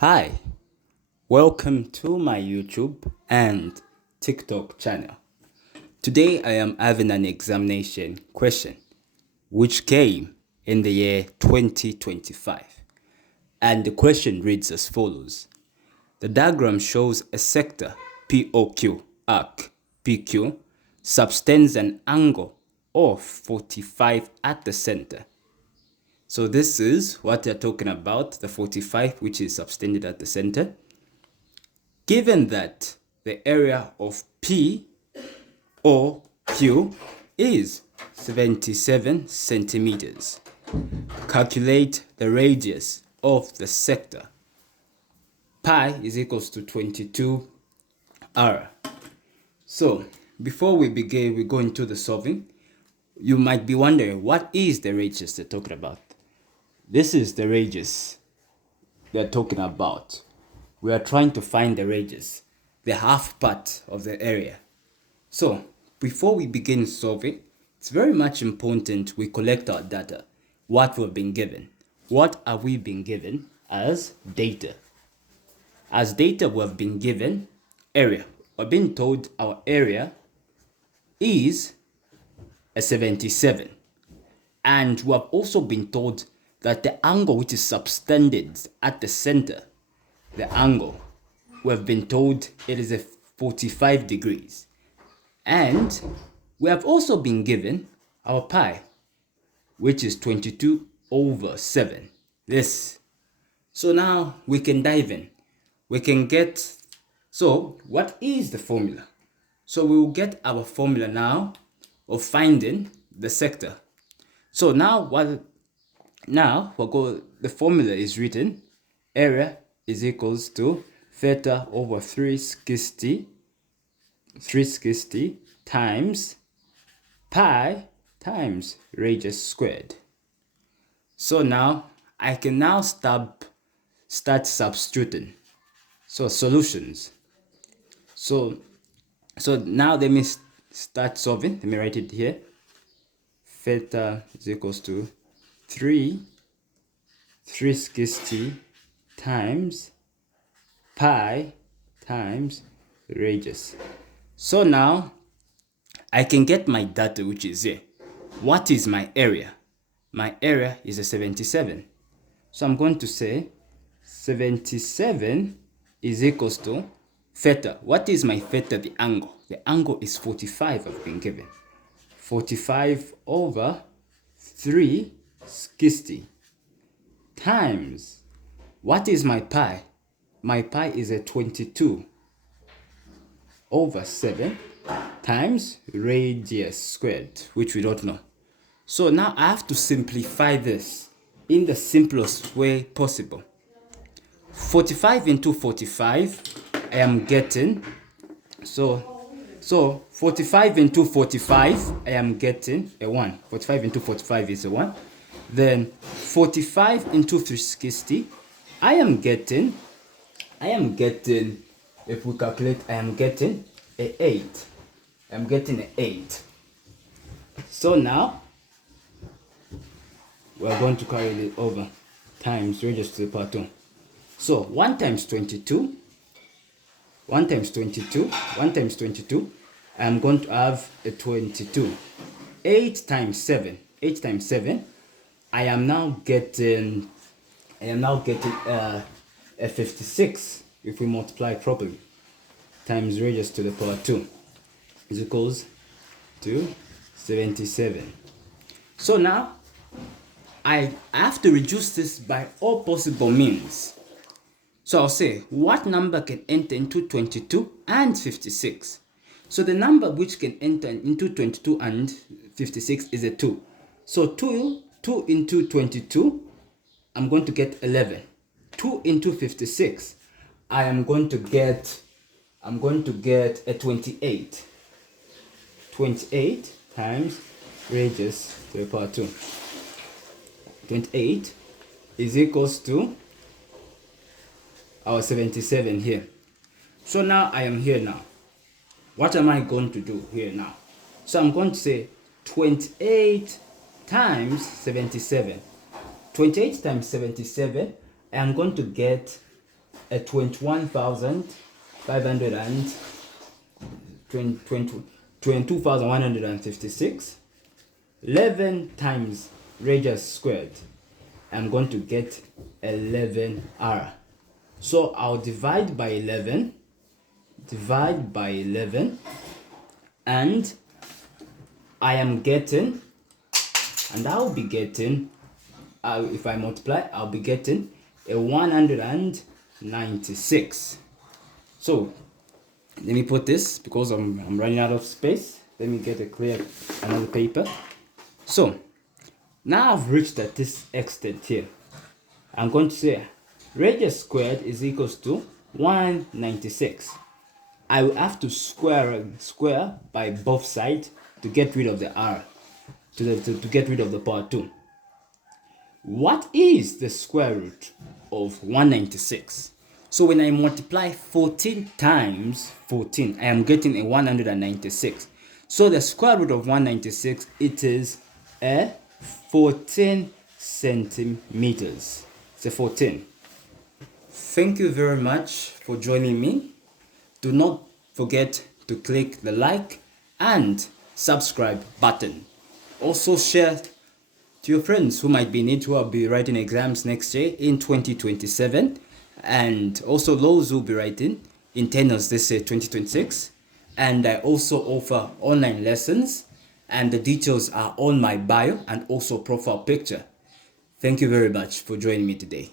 Hi, welcome to my YouTube and TikTok channel. Today I am having an examination question which came in the year 2025, and the question reads as follows. The diagram shows a sector POQ arc PQ subtends an angle of 45 at the center. So this is what they're talking about, the 45 which is subtended at the center. Given that the area of P or Q is 77 centimeters, calculate the radius of the sector. Pi is equals to 22 r. So before we begin, we go into the solving. You might be wondering, what is the radius they're talking about? This is the radius they're talking about. We are trying to find the radius, the half part of the area. So before we begin solving, it's very much important we collect our data. What we've been given. What are we being given as data? As data we've been given area. We're being told our area is a 77. And we have also been told that the angle which is subtended at the center, the angle, we have been told it is a 45 degrees. And we have also been given our pi, which is 22/7. This. So now we can dive in. We can get, so what is the formula? So we will get our formula now of finding the sector. So now the formula is written. Area is equals to theta over 360 times pi times radius squared. So now I can now start substituting. So solutions. So now let me start solving. Let me write it here. Theta is equals to 360 times pi times radius. So now I can get my data, which is here. What is my area? My area is a 77. So I'm going to say 77 is equals to theta. What is my theta? The angle. The angle is 45 I've been given. 45 over 360 times, what is my pi? My pi is a 22/7 times radius squared, which we don't know. So now I have to simplify this in the simplest way possible. 45 into 45, I am getting, so 45 into 45, I am getting a 1. 45 into 45 is a 1. Then 45 into 360, I am getting, if we calculate, I am getting a 8. I'm getting an 8. So now, we're going to carry it over times radius to the power 2. So 1 times 22, I'm going to have a 22. 8 times 7, I am now getting a 56 if we multiply properly, times radius to the power 2 is equals to 77. So now I have to reduce this by all possible means. So I'll say, what number can enter into 22 and 56? So the number which can enter into 22 and 56 is a 2. So 2 into 22, I'm going to get 11. 2 into 56, I'm going to get a 28. 28 times radius to the power 2. 28 is equals to our 77 here. So now I am here now. What am I going to do here now? So I'm going to say 28 times 77. 28 times 77, I am going to get a 22,156. 11 times radius squared. I'm going to get 11r. So I'll divide by 11, and I am getting, and I'll be getting, if I multiply, I'll be getting a 196. So let me put this, because I'm running out of space. Let me get another paper. So now I've reached at this extent here. I'm going to say radius squared is equals to 196. I will have to square by both sides to get rid of the r, to get rid of the power 2. What is the square root of 196? So when I multiply 14 times 14, I am getting a 196. So the square root of 196, it is a 14 centimeters. It's a 14. Thank you very much for joining me. Do not forget to click the like and subscribe button. Also share to your friends who might be in it, who will be writing exams next year in 2027, and also those who will be writing internals this year 2026. And I also offer online lessons, and the details are on my bio and also profile picture. Thank you very much for joining me today.